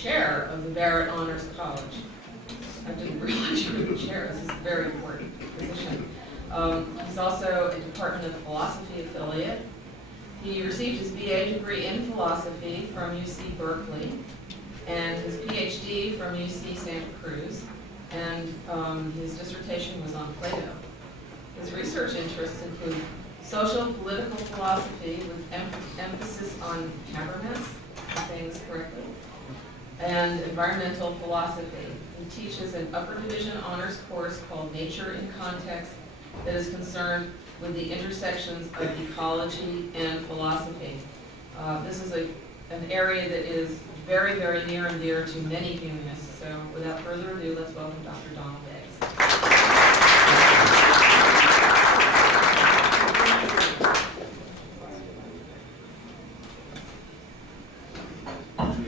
chair of the Barrett Honors College. I didn't realize you were the chair. This is a very important position. He's also a Department of Philosophy affiliate. He received his BA degree in philosophy from UC Berkeley and his PhD from UC Santa Cruz, and his dissertation was on Plato. His research interests include social political philosophy with emphasis on Habermas, if I'm saying this correctly, and environmental philosophy. He teaches an upper division honors course called Nature in Context that is concerned with the intersections of ecology and philosophy. This is an area that is very, very near and dear to many humanists. So without further ado, let's welcome Dr. Donald Beggs.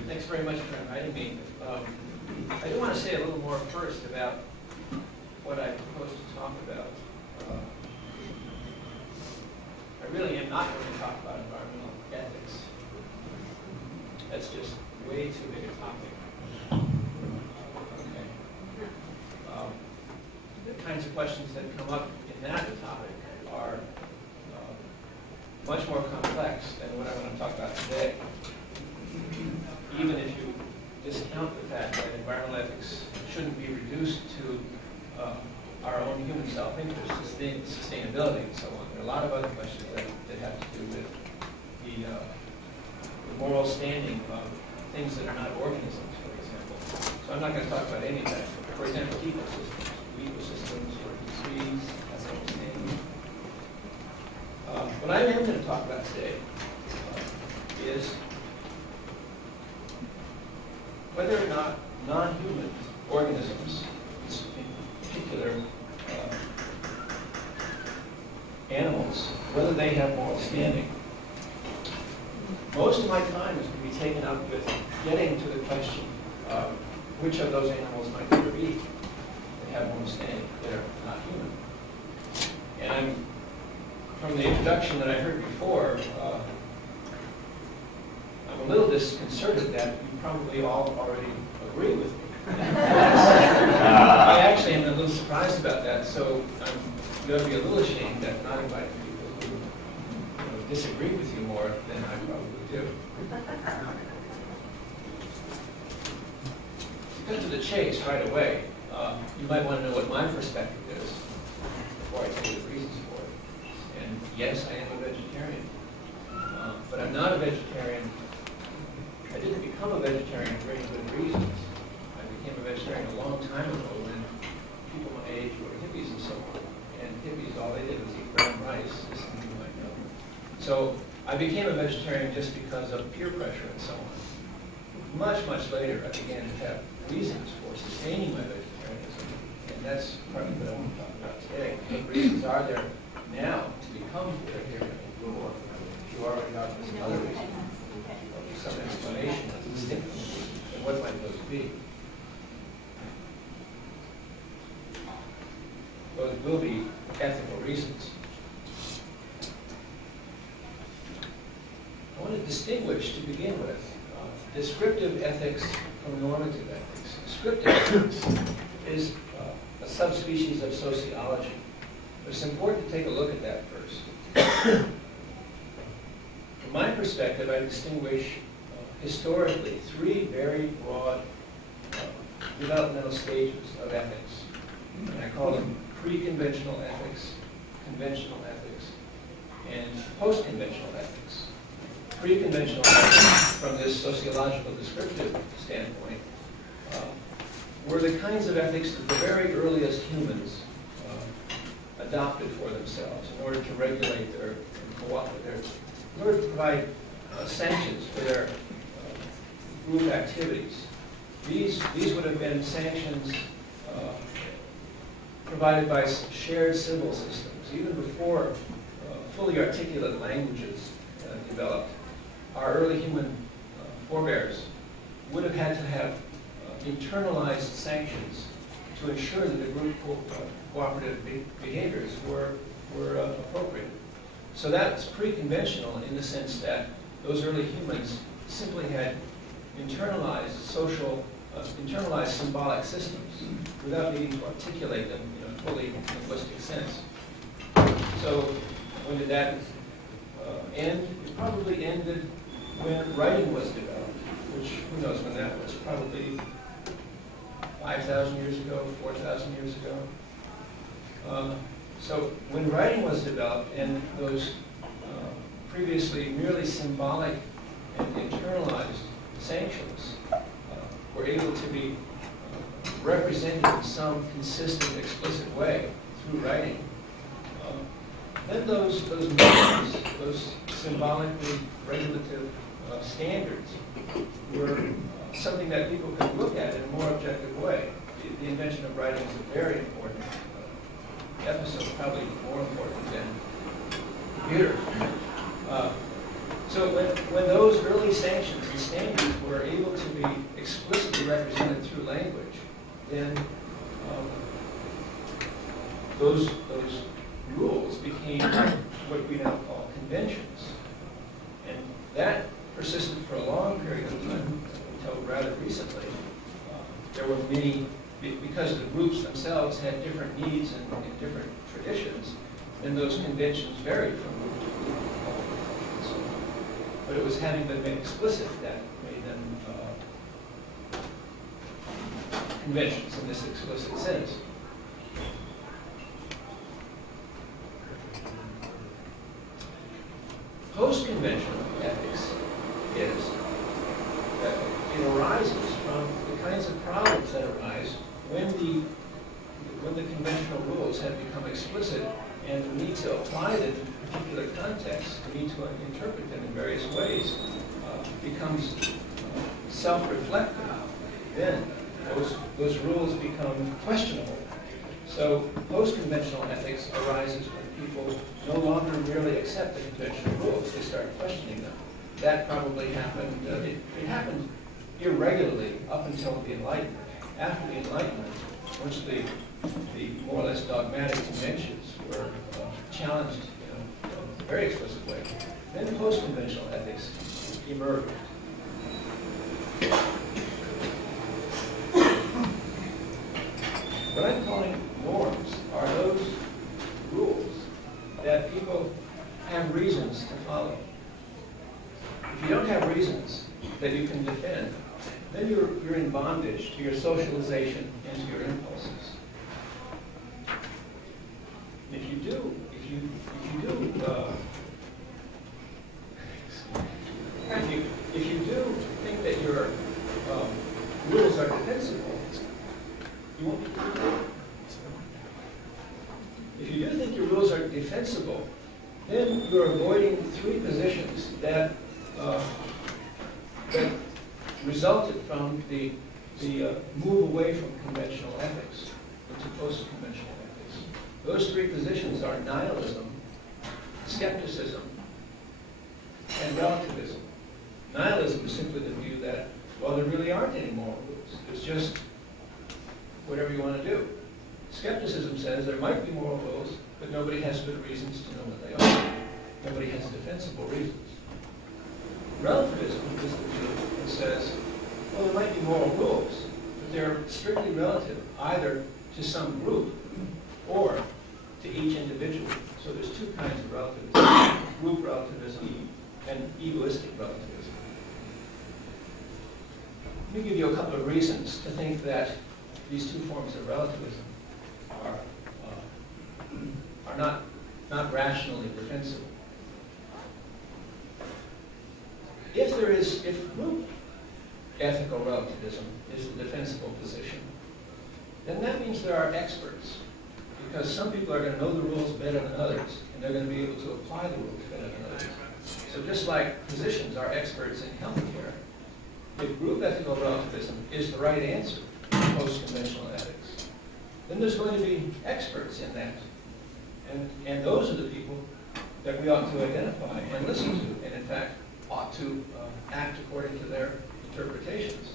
Thanks very much for inviting me. I do want to say a little more first about what I propose to talk about. I really am not going to talk about environmental ethics. That's just way too big a topic. Okay. The kinds of questions that come up in that topic are much more complex than what I want to talk about today. Even if you discount the fact that environmental ethics shouldn't be reduced to our own human self-interest, sustainability, and so on. There are a lot of other questions that have to do with the moral standing of things that are not organisms, for example. So I'm not going to talk about any of that. For example, ecosystems or trees, that sort of thing. What I am going to talk about today is whether or not non-human organisms, in particular animals, whether they have moral standing. Most of my time is going to be taken up with getting to the question of which of those animals might there be that have moral standing that are not human. And from the introduction that I heard before, I'm a little disconcerted that you probably all already agree with me. I actually am a little surprised about that, so I'm going to be a little ashamed that not inviting people who disagree with you more than I probably do. To cut to the chase right away, you might want to know what my perspective is before I tell you the reasons for it. And yes, I am a vegetarian, but I'm not a vegetarian. I didn't become a vegetarian for any good reasons. I became a vegetarian a long time ago when people my age were hippies and so on. And hippies, all they did was eat brown rice, as some of you might know. So I became a vegetarian just because of peer pressure and so on. Much, much later, I began to have reasons for sustaining my vegetarianism. And that's partly what I want to talk about today. What reasons are there now to become vegetarian? If you already are, there's some other reasons. Some explanation of the distinction and what might those be. Those will be ethical reasons. I want to distinguish, to begin with, descriptive ethics from normative ethics. Descriptive ethics is a subspecies of sociology. But it's important to take a look at that first. From my perspective, I distinguish historically three very broad developmental stages of ethics. And I call them pre-conventional ethics, conventional ethics, and post-conventional ethics. Pre-conventional ethics, from this sociological descriptive standpoint, were the kinds of ethics that the very earliest humans adopted for themselves in order to regulate their, in order to provide sanctions for their group activities. These would have been sanctions provided by shared symbol systems. Even before fully articulate languages developed, our early human forebears would have had to have internalized sanctions to ensure that the group cooperative behaviors were appropriate. So that's pre-conventional in the sense that those early humans simply had internalized social, internalized symbolic systems without needing to articulate them in a fully linguistic sense. So when did that end? It probably ended when writing was developed, which who knows when that was, probably 5,000 years ago, 4,000 years ago. So when writing was developed and those previously merely symbolic and internalized sanctions were able to be represented in some consistent, explicit way through writing, then those norms, those symbolically regulative standards were something that people could look at in a more objective way. The invention of writing is a very important episode, probably more important than computers. So when those early sanctions and standards were able to be explicitly represented through language, then those rules became what we now call conventions. And that persisted for a long period of time until rather recently. There were many, because the groups themselves had different needs and different traditions, then those conventions varied from group to group. But it was having been made explicit that made them conventions in this explicit sense. Post-conventional ethics is that it arises from the kinds of problems that arise when the conventional rules have become explicit and the need to apply them in particular contexts, the need to interpret them in various ways, becomes self-reflective. Then those rules become questionable. So post-conventional ethics arises when people no longer merely accept the conventional rules, they start questioning them. That probably happened, it happened irregularly up until the Enlightenment. After the Enlightenment, once the more or less dogmatic conventions were challenged in a very explicit way, then post-conventional ethics emerged. What I'm calling norms are those rules that people have reasons to follow. If you don't have reasons that you can defend, then you're in bondage to your socialization and to your impulses. If you do think that your rules are defensible, you won't be defensible. If you do think your rules are defensible, then you're avoiding three positions that resulted from the move away from conventional ethics into post-conventional ethics. Those three positions are nihilism, skepticism, and relativism. Nihilism is simply the view that, well, there really aren't any moral rules. It's just whatever you want to do. Skepticism says there might be moral rules, but nobody has good reasons to know what they are. Nobody has defensible reasons. Relativism is the view that says, well, there might be moral rules, but they're strictly relative either to some group or to each individual. So there's two kinds of relativism, group relativism and egoistic relativism. Let me give you a couple of reasons to think that these two forms of relativism are not rationally defensible. If group ethical relativism is the defensible position, then that means there are experts, because some people are going to know the rules better than others, and they're going to be able to apply the rules better than others. So just like physicians are experts in healthcare, if group ethical relativism is the right answer to post-conventional ethics, then there's going to be experts in that. And those are the people that we ought to identify and listen to, and in fact, ought to act according to their interpretations.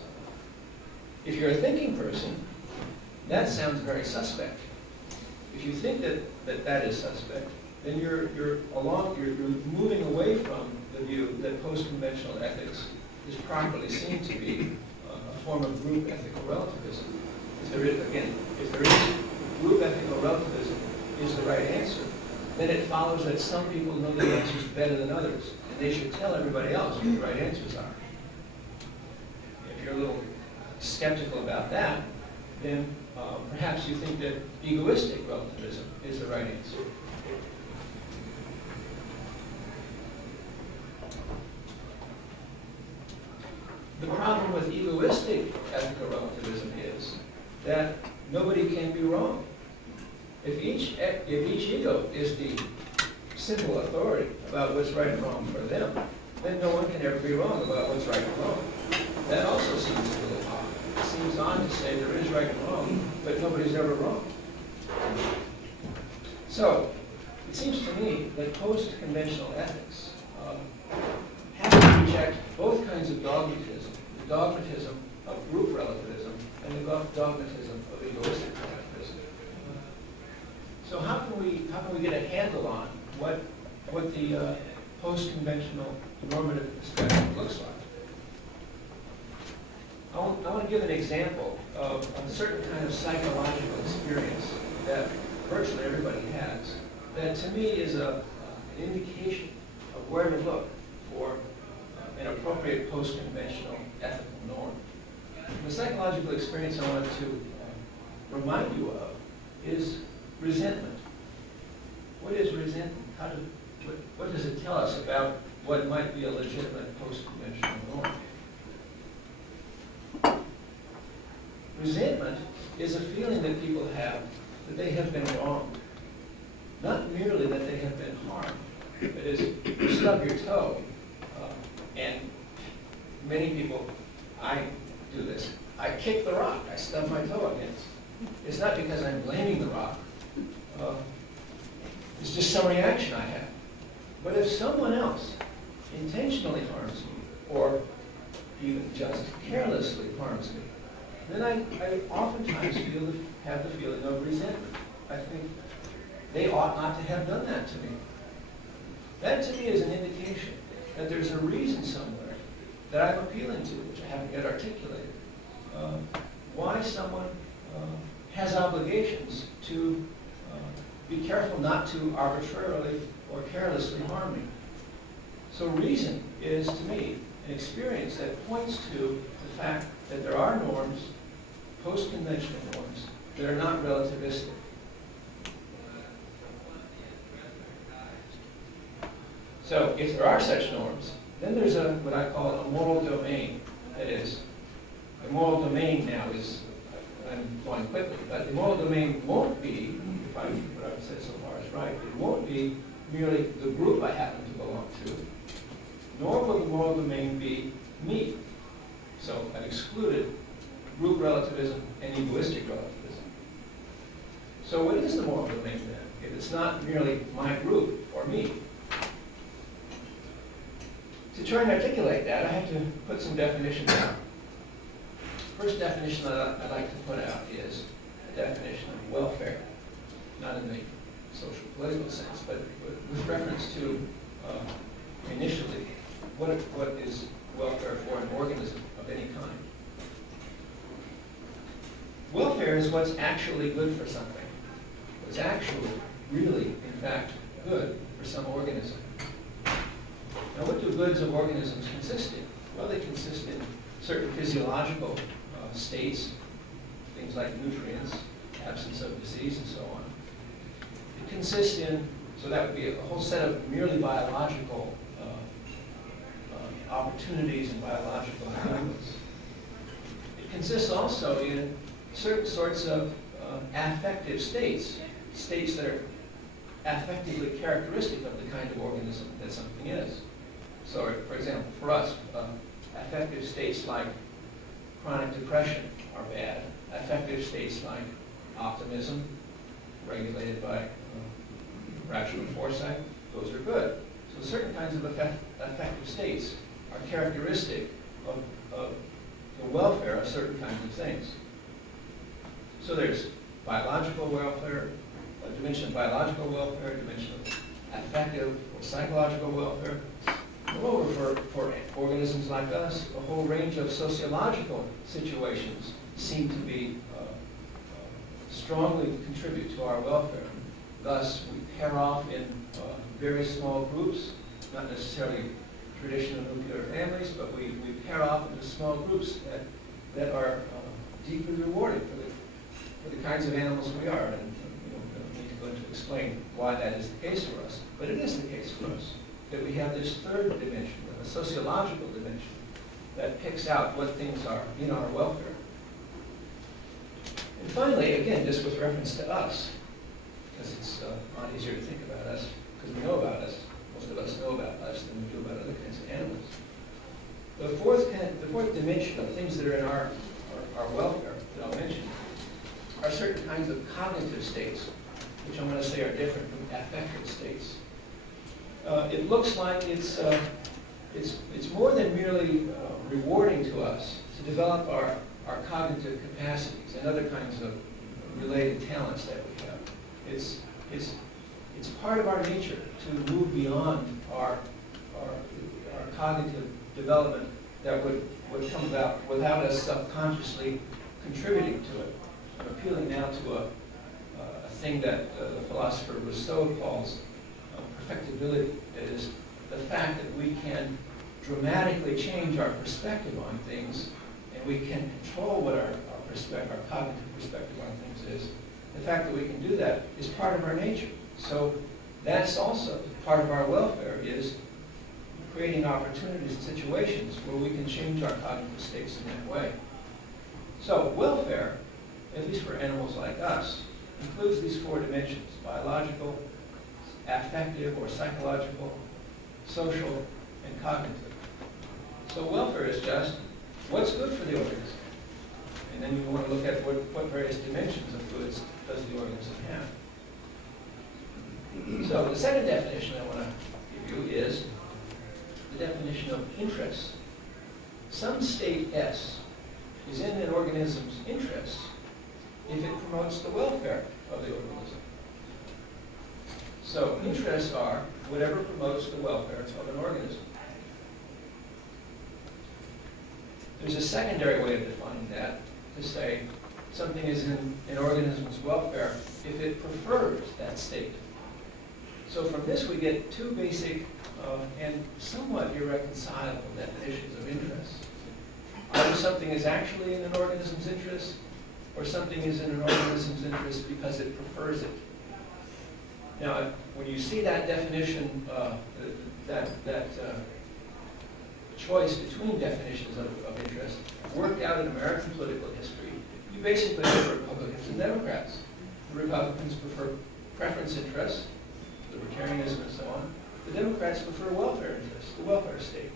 If you're a thinking person, that sounds very suspect. If you think that is suspect, then you're moving away from the view that post-conventional ethics is properly seen to be a form of group ethical relativism. If there is, again, if there is group ethical relativism is the right answer, then it follows that some people know the answers better than others, and they should tell everybody else what the right answers are. If you're a little skeptical about that, then perhaps you think that egoistic relativism is the right answer. The problem with egoistic ethical relativism is that nobody can be wrong. If each ego is the simple authority about what's right and wrong for them, then no one can ever be wrong about what's right and wrong. That also seems a little odd. It seems odd to say there is right and wrong, but nobody's ever wrong. So, it seems to me that post-conventional ethics have to reject both kinds of dogmatism, the dogmatism of group relativism and the dogmatism of egoistic relativism. So how can we get a handle on what the post-conventional normative perspective looks like? I want to give an example of a certain kind of psychological experience that virtually everybody has, that to me is an indication of where to look for an appropriate post-conventional ethical norm. The psychological experience I want to remind you of is resentment. What is resentment? What does it tell us about what might be a legitimate post-conventional norm? Resentment is a feeling that people have that they have been wronged. Not merely that they have been harmed. That is, you stub your toe, and many people, I do this, I kick the rock I stub my toe against. It's not because I'm blaming the rock. It's just some reaction I have. But if someone else intentionally harms me, or even just carelessly harms me, then I oftentimes have the feeling of resentment. I think they ought not to have done that to me. That to me is an indication that there's a reason somewhere that I'm appealing to, which I haven't yet articulated, why someone has obligations to be careful not to arbitrarily or carelessly harm me. So reason is, to me, an experience that points to the fact that there are norms, post-conventional norms, that are not relativistic. So if there are such norms, then there's what I call a moral domain. That is, the moral domain now is, I'm going quickly, but the moral domain won't be, if what I've said so far is right, it won't be merely the group I happen to belong to, nor will the moral domain be me. So I've excluded group relativism and egoistic relativism. So what is the moral domain then, if it's not merely my group or me? To try and articulate that, I have to put some definitions out. First definition that I'd like to put out is a definition of welfare, not in the social political sense, but with reference to initially what is welfare for an organism of any kind. Welfare is what's actually good for something. What's actually, really, in fact, good for some organism. Now, what do goods of organisms consist in? Well, they consist in certain physiological states, things like nutrients, absence of disease, and so on. It consists in, so that would be a whole set of merely biological opportunities and biological elements. It consists also in certain sorts of affective states, states that are affectively characteristic of the kind of organism that something is. So, for example, for us, affective states like chronic depression are bad. Affective states like optimism, regulated by rational foresight, those are good. So certain kinds of affective states are characteristic of the welfare of certain kinds of things. So there's biological welfare, a dimension of biological welfare, a dimension of affective or psychological welfare. Moreover, for organisms like us, a whole range of sociological situations seem to be strongly contribute to our welfare. Thus, we pair off in very small groups, not necessarily traditional nuclear families, but we pair off into small groups that are deeply rewarding for the kinds of animals we are. And we don't need to go into explain why that is the case for us, but it is the case for us, that we have this third dimension, a sociological dimension, that picks out what things are in our welfare. And finally, again, just with reference to us, because it's a lot easier to think about us, because we know about us. Most of us know about us than we do about other kinds of animals. The fourth dimension of things that are in our welfare that I'll mention are certain kinds of cognitive states, which I'm going to say are different from affective states. It looks like it's more than merely rewarding to us to develop our cognitive capacities and other kinds of related talents that we have. It's part of our nature to move beyond our cognitive development that would come about without us subconsciously contributing to it. I'm appealing now to a thing that the philosopher Rousseau calls perfectibility. That is, the fact that we can dramatically change our perspective on things, and we can control what our cognitive perspective on things is. The fact that we can do that is part of our nature. So that's also part of our welfare, is creating opportunities and situations where we can change our cognitive states in that way. So welfare, at least for animals like us, includes these four dimensions: biological, affective or psychological, social, and cognitive. So welfare is just what's good for the organism. And then you want to look at what various dimensions of goods does the organism have. So the second definition I want to give you is the definition of interest. Some state S is in an organism's interest if it promotes the welfare of the organism. So interests are whatever promotes the welfare of an organism. There's a secondary way of defining that, to say something is in an organism's welfare if it prefers that state. So from this we get two basic and somewhat irreconcilable definitions of interest. Either something is actually in an organism's interest, or something is in an organism's interest because it prefers it. Now, when you see that definition, that choice between definitions of interest worked out in American political history, you basically have Republicans and Democrats. The Republicans prefer preference interests, libertarianism and so on. The Democrats prefer welfare interests, the welfare state.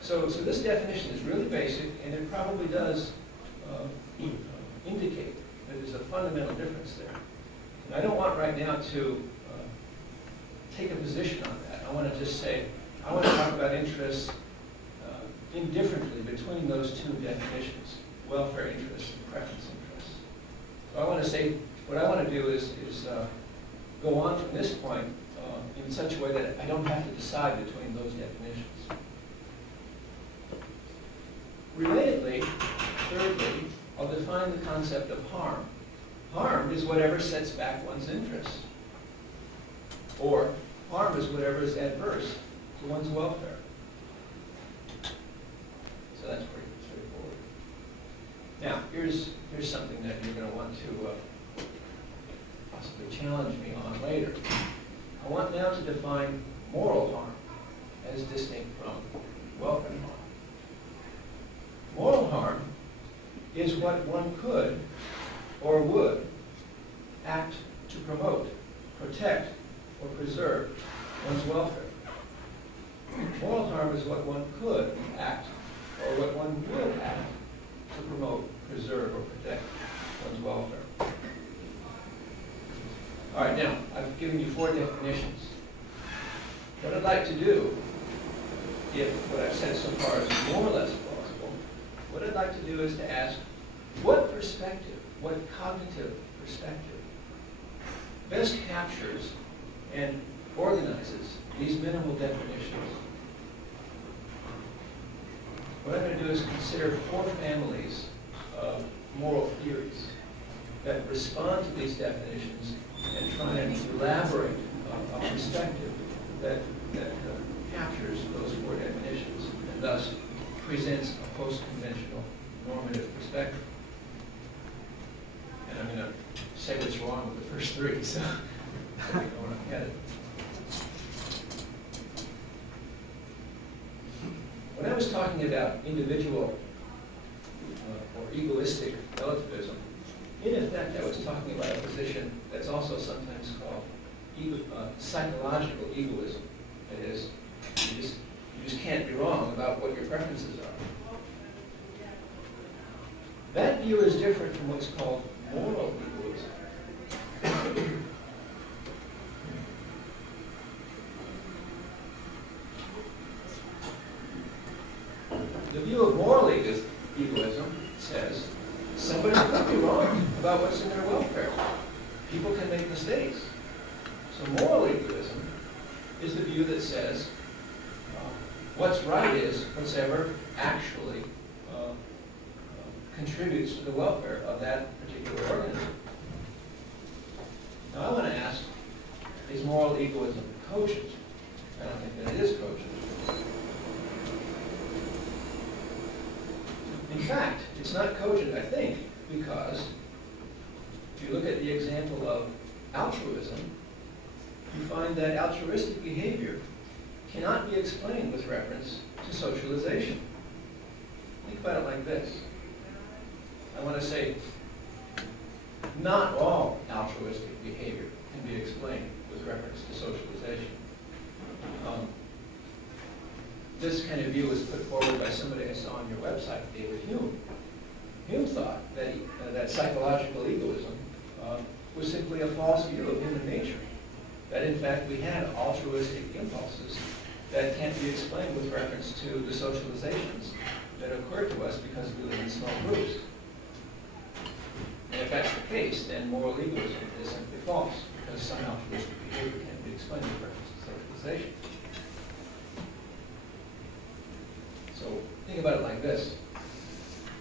So this definition is really basic, and it probably does indicate that there's a fundamental difference there. And I don't want right now to take a position on that. I want to just say, I want to talk about interests indifferently between those two definitions, welfare interests and preference interests. So I want to say, what I want to do is go on from this point in such a way that I don't have to decide between those definitions. Relatedly, thirdly, I'll define the concept of harm. Harm is whatever sets back one's interests, or harm is whatever is adverse to one's welfare. So that's pretty straightforward. Now, here's something that you're going to want to possibly challenge me on later. I want now to define moral harm as distinct from welfare harm. Moral harm is what one could or would act to promote, protect, or preserve one's welfare. Moral harm is what one could act or what one will act to promote, preserve, or protect one's welfare. All right, now, I've given you four definitions. What I'd like to do, if what I've said so far is more or less plausible, what I'd like to do is to ask, what perspective, what cognitive perspective, best captures and organizes these minimal definitions what I'm going to do is consider 4 families of moral theories that respond to these definitions and try and elaborate a perspective that captures those 4 definitions and thus presents a post-conventional normative perspective. And I'm going to say what's wrong with the first 3, so we know where I'm headed. When I was talking about individual or egoistic relativism, in effect I was talking about a position that's also sometimes called psychological egoism. That is, you just can't be wrong about what your preferences are. That view is different from what's called moral egoism. The view of moral egoism says somebody can be wrong about what's in their welfare. People can make mistakes. So moral egoism is the view that says what's right is whatever actually contributes to the welfare of that particular organism. Now I want to ask, is moral egoism cogent? I don't think that it is cogent. In fact, it's not cogent, I think, because if you look at the example of altruism, you find that altruistic behavior cannot be explained with reference to socialization. Think about it like this. I want to say, not all altruistic behavior can be explained with reference to socialization. This kind of view was put forward by somebody I saw on your website, David Hume. Hume thought that, that psychological egoism was simply a false view of human nature. That in fact we had altruistic impulses that can't be explained with reference to the socializations that occur to us because we live in small groups. And if that's the case, then moral egoism is simply false, because some altruistic behavior can't be explained with reference to socialization. So think about it like this.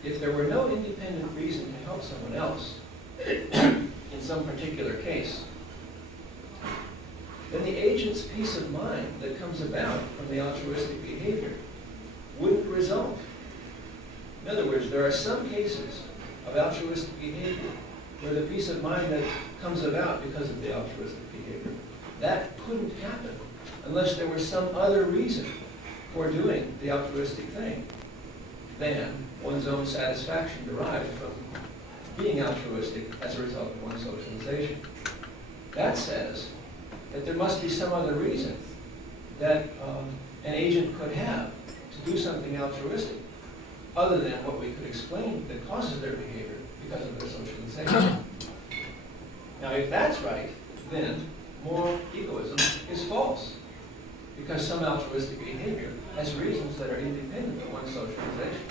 If there were no independent reason to help someone else in some particular case, then the agent's peace of mind that comes about from the altruistic behavior wouldn't result. In other words, there are some cases of altruistic behavior where the peace of mind that comes about because of the altruistic behavior, that couldn't happen unless there was some other reason for doing the altruistic thing than one's own satisfaction derived from being altruistic as a result of one's socialization. That says that there must be some other reason that an agent could have to do something altruistic other than what we could explain that causes their behavior because of their socialization. Now, if that's right, then moral egoism is false, because some altruistic behavior has reasons that are independent of one's socialization.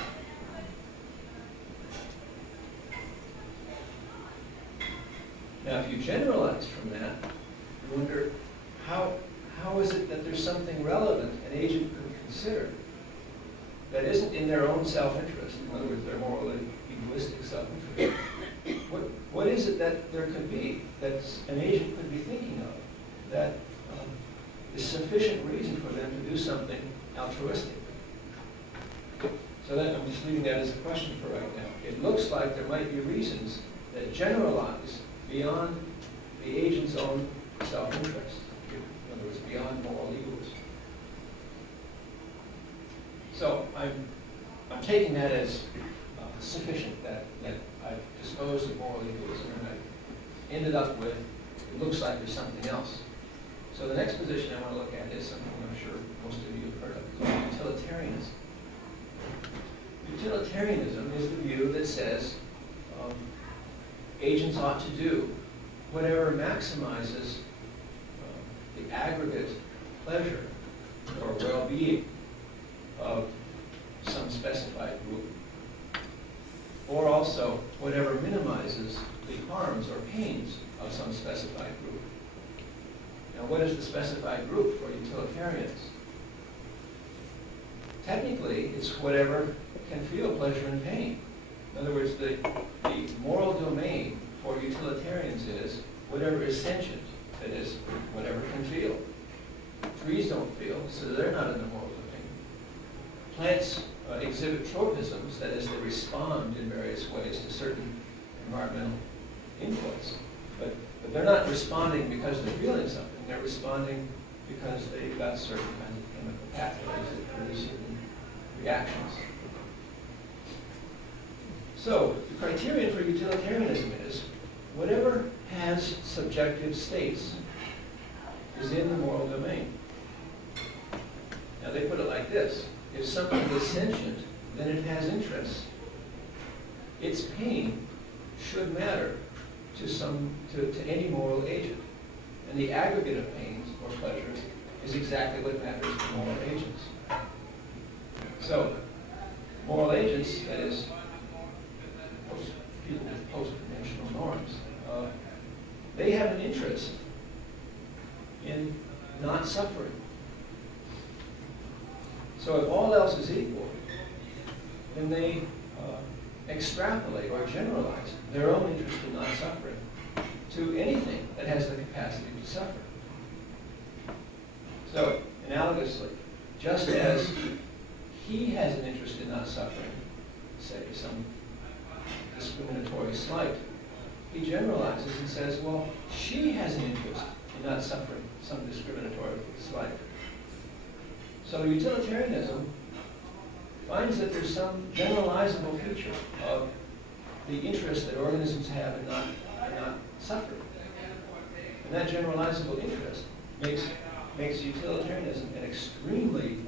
Now, if you generalize from that, you wonder, how is it that there's something relevant an agent could consider that isn't in their own self-interest? In other words, their morally egoistic self-interest. What is it that there could be that an agent could be thinking of that is sufficient reason for them to do something altruistic? So that, I'm just leaving that as a question for right now. It looks like there might be reasons that generalize beyond the agent's own self-interest. In other words, beyond moral egoism. So I'm taking that as sufficient, that I've disposed of moral egoism, and I ended up with, it looks like there's something else. So the next position I want to look at is something I'm sure most of you have heard of, called utilitarianism. Utilitarianism is the view that says agents ought to do whatever maximizes the aggregate pleasure or well-being of some specified group, or also whatever minimizes the harms or pains of some specified group. Now, what is the specified group for utilitarians? technically, it's whatever can feel pleasure and pain. In other words, the moral domain for utilitarians is whatever is sentient, that is, whatever can feel. Trees don't feel, so they're not in the moral domain. Plants exhibit tropisms, that is, they respond in various ways to certain environmental inputs. But they're not responding because they're feeling something. They're responding because they've got certain kind of chemical pathways that produce certain reactions. So the criterion for utilitarianism is whatever has subjective states is in the moral domain. Now they put it like this. If something is sentient, then it has interests. Its pain should matter to any moral agent. And the aggregate of pains or pleasures is exactly what matters to moral agents. So, moral agents, that is, people with post-conventional norms, they have an interest in not suffering. So if all else is equal, then they extrapolate or generalize their own interest in not suffering to anything that has the capacity to suffer. So, analogously, just as he has an interest in not suffering, say some discriminatory slight, he generalizes and says, well, she has an interest in not suffering some discriminatory slight. So utilitarianism finds that there's some generalizable feature of the interest that organisms have in not suffering. And that generalizable interest makes utilitarianism an extremely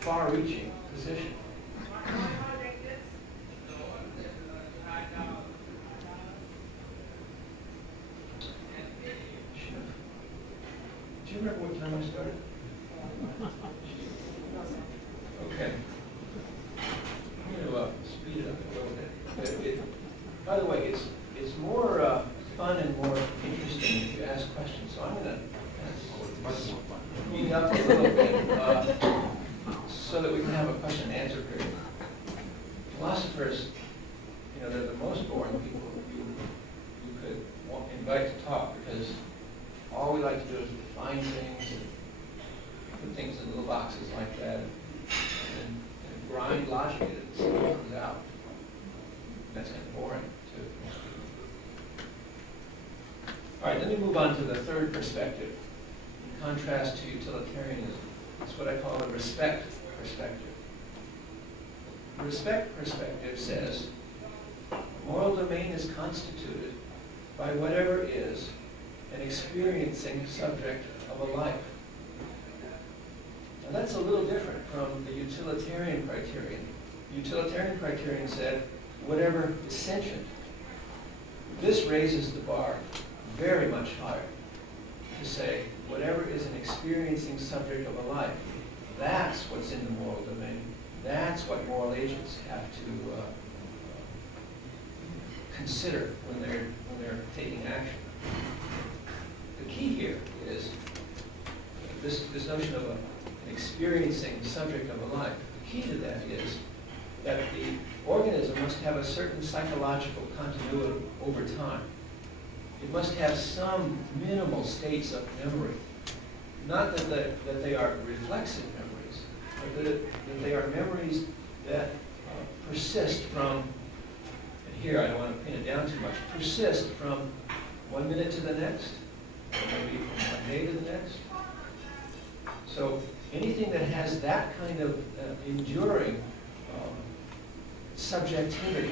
far-reaching position. Do you remember what time I started? Okay. I'm going to speed it up a little bit. By the way, it's more fun and more interesting if you ask questions. So I'm going to speed up a little bit so that we can have a question and answer period. Philosophers, they're the most boring people you could invite to talk, because all we like to do is define things and put things in little boxes like that and grind logically that it comes out. That's kind of boring to most people. All right, let me move on to the third perspective, in contrast to utilitarianism. It's what I call a respect perspective. The respect perspective says the moral domain is constituted by whatever is an experiencing subject of a life. Now that's a little different from the utilitarian criterion. The utilitarian criterion said whatever is sentient. This raises the bar very much higher to say whatever is an experiencing subject of a life. That's what's in the moral domain. That's what moral agents have to consider when they're taking action. The key here is this notion of an experiencing subject of a life. The key to that is that the organism must have a certain psychological continuity over time. It must have some minimal states of memory. Not that they are reflexive memories, but that they are memories that persist from, and here I don't want to pin it down too much, persist from 1 minute to the next, or maybe from 1 day to the next. So anything that has that kind of enduring subjectivity,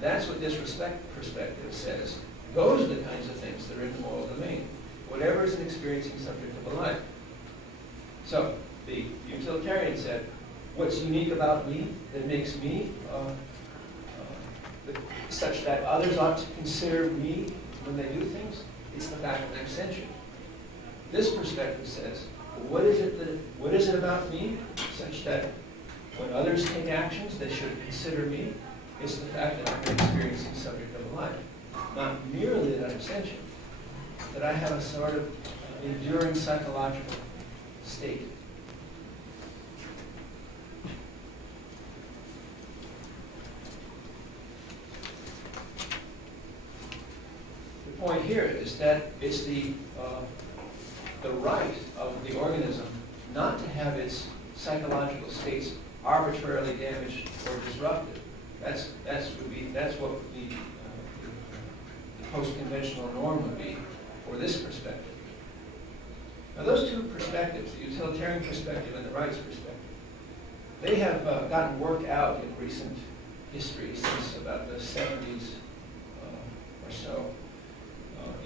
that's what this respect perspective says. Those are the kinds of things that are in the moral domain. Whatever is an experiencing subject of a life. So the utilitarian said, what's unique about me that makes me such that others ought to consider me when they do things? It's the fact that I'm sentient. This perspective says, what is it about me such that when others take actions, they should consider me? It's the fact that I'm an experiencing subject of a life. Not merely that I'm sentient, that I have a sort of enduring psychological state. point here is that it's the right of the organism not to have its psychological states arbitrarily damaged or disrupted. That's what the post-conventional norm would be for this perspective. Now those two perspectives, the utilitarian perspective and the rights perspective, they have gotten worked out in recent history since about the 70s or so.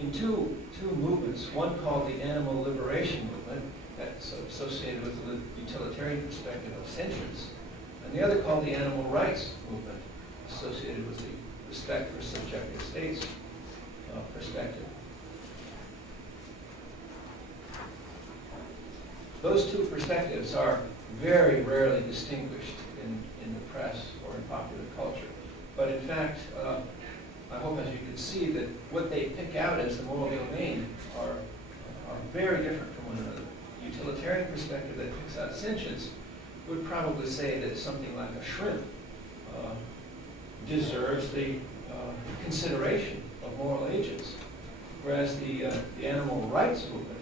In two movements, one called the animal liberation movement, that's associated with the utilitarian perspective of sentience, and the other called the animal rights movement, associated with the respect for subjective states perspective. Those two perspectives are very rarely distinguished in the press or in popular culture. But in fact, I hope as you can see that what they pick out as the moral domain are very different from one another. The utilitarian perspective that picks out sentience would probably say that something like a shrimp deserves the consideration of moral agents, whereas the animal rights movement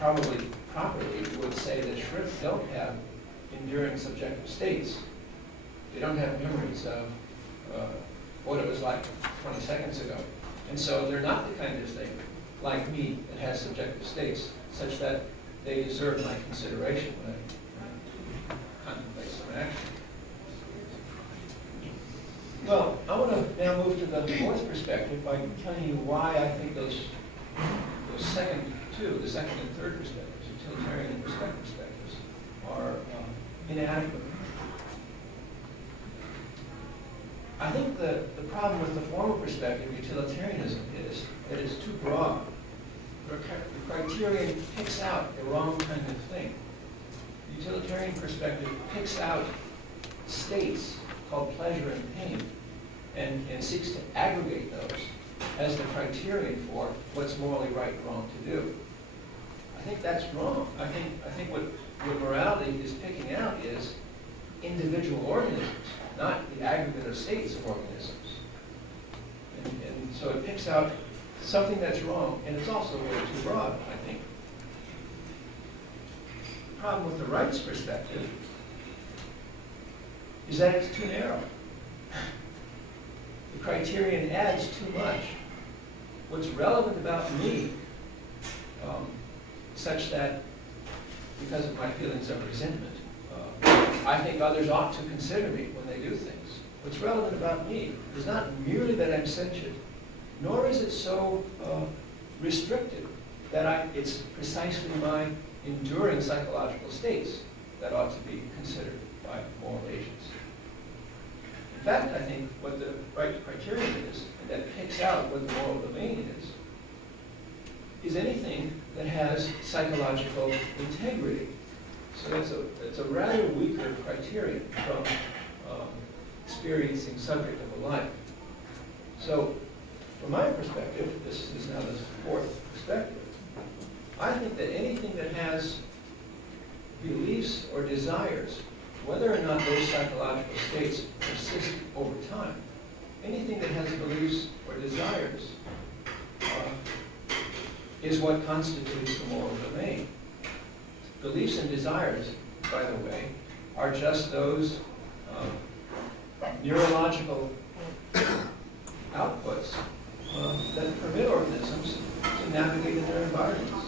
probably properly would say that shrimp don't have enduring subjective states. They don't have memories of what it was like 20 seconds ago. And so they're not the kind of thing, like meat, that has subjective states, such that they deserve my consideration when I contemplate some action. Well, I want to now move to the fourth perspective by telling you why I think those second two, the second and third perspectives, utilitarian and respect perspectives, are inadequate. I think the problem with the former perspective, utilitarianism, is that it's too broad. The criterion picks out the wrong kind of thing. The utilitarian perspective picks out states called pleasure and pain and seeks to aggregate those as the criterion for what's morally right and wrong to do. I think that's wrong. I think what morality is picking out is individual organisms, not the aggregate of states of organisms. And so it picks out something that's wrong, and it's also way too broad, I think. The problem with the rights perspective is that it's too narrow. The criterion adds too much. What's relevant about me, such that because of my feelings of resentment, I think others ought to consider me when they do things. What's relevant about me is not merely that I'm sentient, nor is it so restricted that it's precisely my enduring psychological states that ought to be considered by moral agents. In fact, I think what the right criterion is, and that picks out what the moral domain is anything that has psychological integrity. So it's a rather weaker criterion from experiencing subject of a life. So from my perspective, this is now the fourth perspective, I think that anything that has beliefs or desires, whether or not those psychological states persist over time, anything that has beliefs or desires is what constitutes the moral domain. Beliefs and desires, by the way, are just those neurological outputs that permit organisms to navigate in their environments.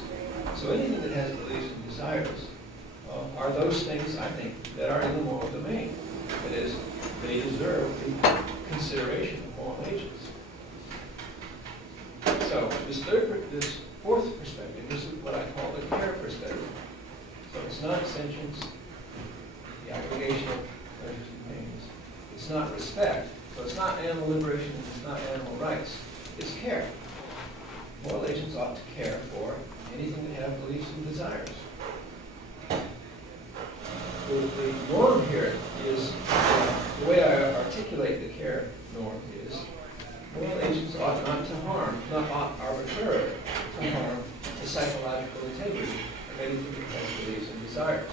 So anything that has beliefs and desires are those things, I think, that are in the moral domain. That is, they deserve the consideration of moral agents. So this fourth perspective is what I call the care perspective. So it's not sentience, the aggregation of pleasures and pains. It's not respect. So it's not animal liberation, it's not animal rights. It's care. Moral agents ought to care for anything that have beliefs and desires. The norm here is, the way I articulate the care norm is, moral agents ought not to harm, not ought arbitrarily to harm the psychological integrity of anything that has beliefs and desires.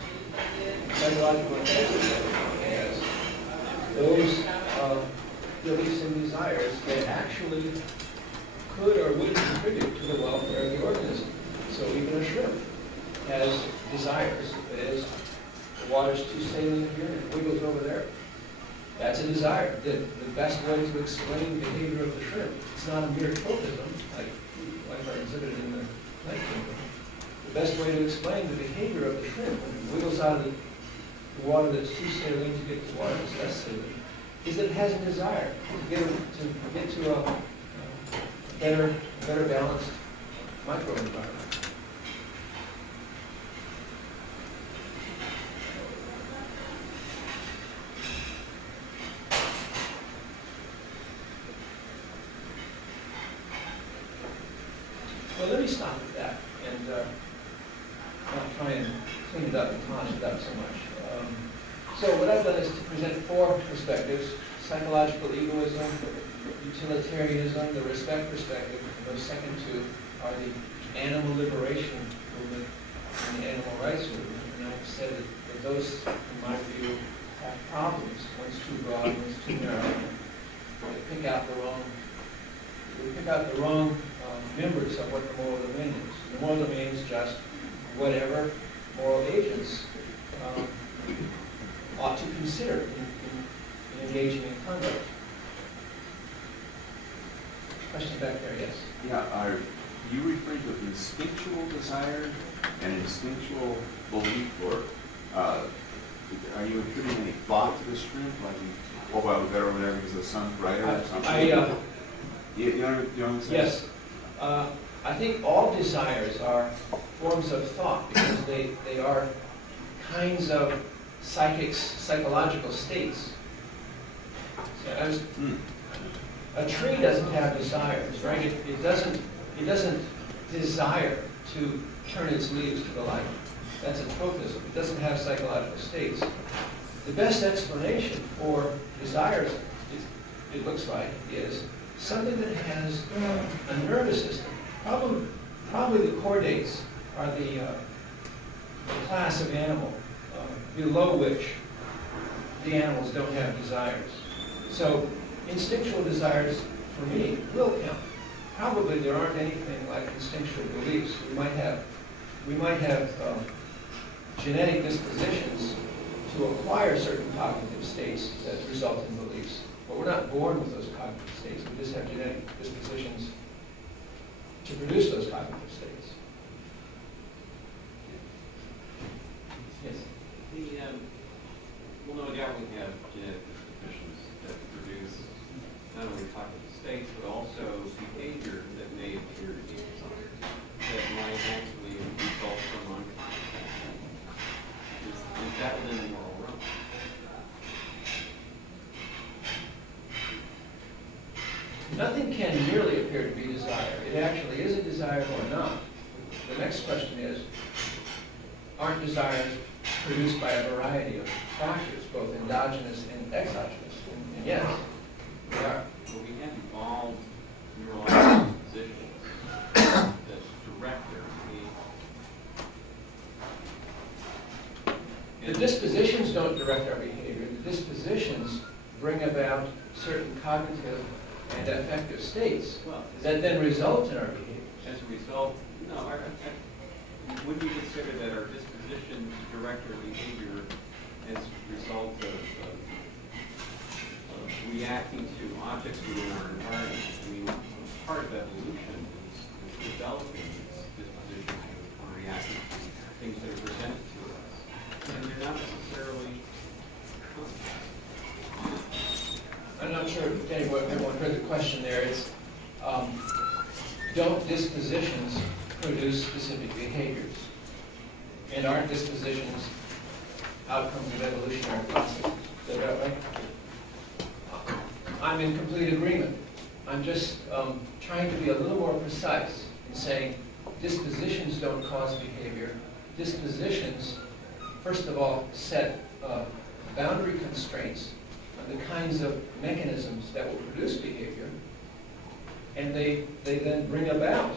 Psychological integrity has those beliefs and desires that actually could or would contribute to the welfare of the organism. So even a shrimp has desires. That is, the water's too saline here, and it wiggles over there. That's a desire. The best way to explain the behavior of the shrimp, it's not a mere tropism, like are exhibited in the night kingdom. The best way to explain the behavior of the shrimp when it wiggles out of the water that's too saline to get to water that's less saline is that it has a desire to get to a better balanced microenvironment. Well, let me stop at that and not try and clean it up and polish it up so much. So what I've done is to present four perspectives: psychological egoism, utilitarianism, the respect perspective. And those second two are the animal liberation movement and the animal rights movement. And I've said that those, in my view, have problems. One's too broad, one's too narrow. They pick out the wrong members of what the moral domain is. The moral domain is just whatever moral agents ought to consider in engaging in conduct. Question back there, yes? Yeah, are you referring to instinctual desire and instinctual belief, or are you attributing any thought to the shrimp, like, oh, well, we're better over there because the sun's brighter or something? You know what I'm saying? Yes. I think all desires are forms of thought because they are kinds of psychological states. So a tree doesn't have desires, right? It doesn't desire to turn its leaves to the light. That's a tropism. It doesn't have psychological states. The best explanation for desires, it looks like, is something that has a nervous system. Probably the chordates are the class of animal below which the animals don't have desires. So instinctual desires, for me, will count. Probably there aren't anything like instinctual beliefs. We might have genetic dispositions to acquire certain cognitive states that result in beliefs. But we're not born with those cognitive states. We just have genetic dispositions to produce those cognitive states. Yes? Well, no doubt we have genetic dispositions that produce not only cognitive states, but also behavior that may appear to be desired, that might actually result from unconscious. Is that within the moral realm? Nothing can merely appear to be desire. It actually is a desire or not. The next question is, aren't desires produced by a variety of factors, both endogenous and exogenous? And yes, they are. Well, we have evolved neurological positions that direct their behavior. The dispositions don't direct our behavior. The dispositions bring about certain cognitive and affective states that then result in our behavior. As a result, no, would you consider that our dispositions direct our behavior as a result of reacting to objects within our environment? I mean, part of evolution is developing these dispositions or reacting to things that are presented to us. And they're not necessarily I'm not sure if everyone heard the question there. It's, don't dispositions produce specific behaviors? And aren't dispositions outcomes of evolutionary processes? Is that right? I'm in complete agreement. I'm just trying to be a little more precise in saying dispositions don't cause behavior. Dispositions, first of all, set boundary constraints on the kinds of mechanisms that will produce behavior, and they then bring about,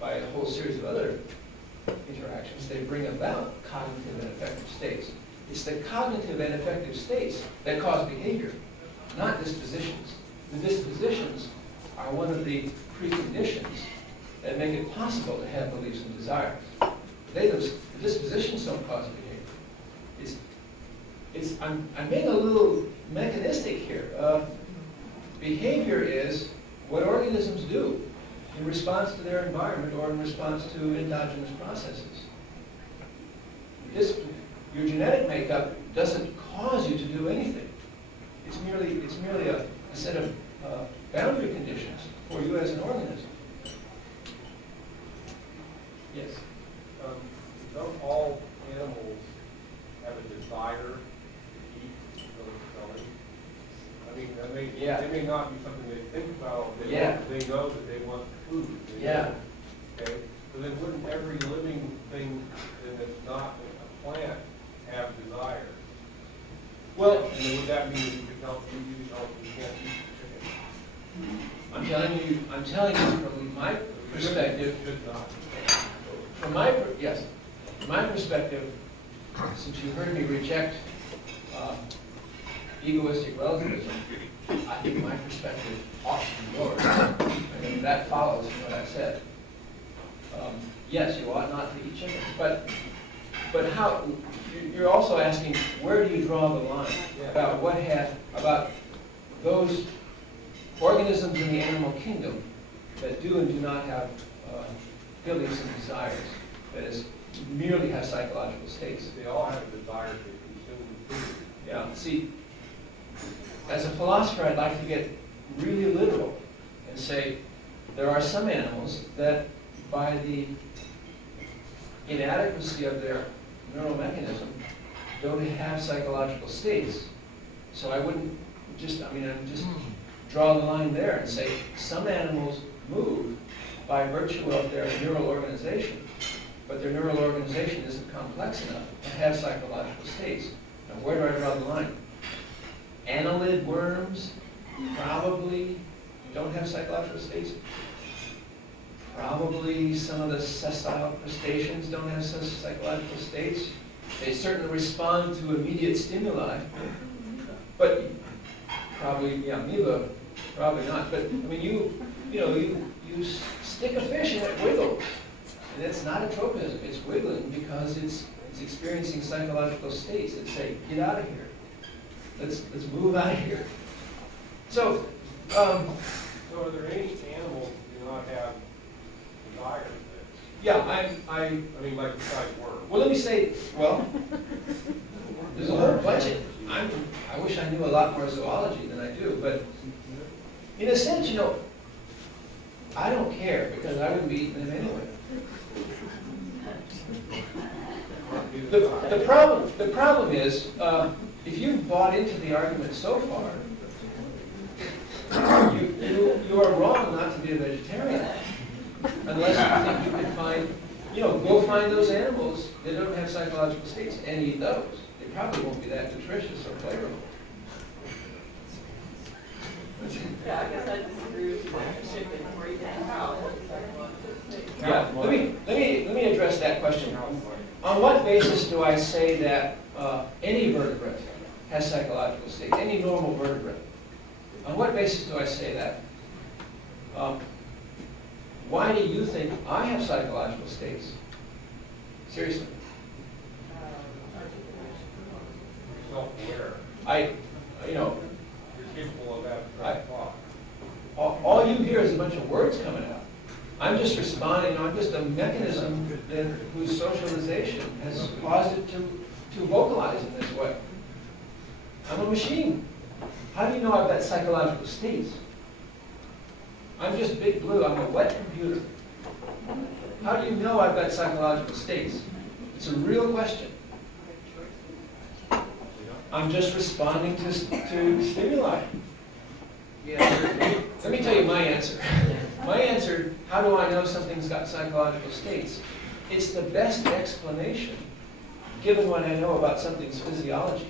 by a whole series of other interactions, they bring about cognitive and affective states. It's the cognitive and affective states that cause behavior, not dispositions. The dispositions are one of the preconditions that make it possible to have beliefs and desires. The dispositions don't cause behavior. I'm being a little mechanistic here. Behavior is what organisms do in response to their environment or in response to endogenous processes. Your genetic makeup doesn't cause you to do anything. It's merely a set of boundary conditions for you as an organism. Yes? Don't all animals have a desire to eat those belly? I mean, they may not be something they think about. They know that they want food. Okay? So then wouldn't every living thing that's not a plant have desire? Well, and then would that mean that you can't eat chicken? I'm telling you from my perspective. Should not. From my perspective, since you heard me reject egoistic relativism, I think my perspective ought to be yours. I mean, that follows from what I said. Yes, you ought not to eat chickens, but how? You're also asking, where do you draw the line about those organisms in the animal kingdom that do and do not have feelings and desires, that is, merely have psychological states. They all have a desire to consume food. Yeah, see, as a philosopher, I'd like to get really literal and say there are some animals that, by the inadequacy of their neural mechanism, don't have psychological states. So I wouldn't just draw the line there and say some animals move by virtue of their neural organization, but their neural organization isn't complex enough to have psychological states. Now, where do I draw the line? Annelid worms probably don't have psychological states. Probably some of the sessile crustaceans don't have such psychological states. They certainly respond to immediate stimuli, but probably, amoeba, probably not. But I mean, you stick a fish and it wiggles, and it's not a tropism. It's wiggling because it's experiencing psychological states that say, "Get out of here. Let's move out of here." So, So are there any animals that do not have desires then? yeah, I mean, like besides worms. well, let me say, there's a whole bunch of. I wish I knew a lot more zoology than I do, but in a sense, I don't care because I wouldn't be eating them anyway. The problem is, if you've bought into the argument so far, you are wrong not to be a vegetarian, unless you think you can find, go find those animals that don't have psychological states and eat those. They probably won't be that nutritious or flavorful. Yeah, I guess I disagree with you on chicken or even cow. Yeah, let me address that question. On what basis do I say that any vertebrate has psychological states, any normal vertebrate? On what basis do I say that? Why do you think I have psychological states? Seriously. Self-aware. You're capable of abstract thought. All you hear is a bunch of words coming out. I'm just responding. I'm just a mechanism whose socialization has caused it to vocalize in this way. I'm a machine. How do you know I've got psychological states? I'm just big blue. I'm a wet computer. How do you know I've got psychological states? It's a real question. I'm just responding to stimuli. Let me tell you my answer. My answer, how do I know something's got psychological states? It's the best explanation, given what I know about something's physiology,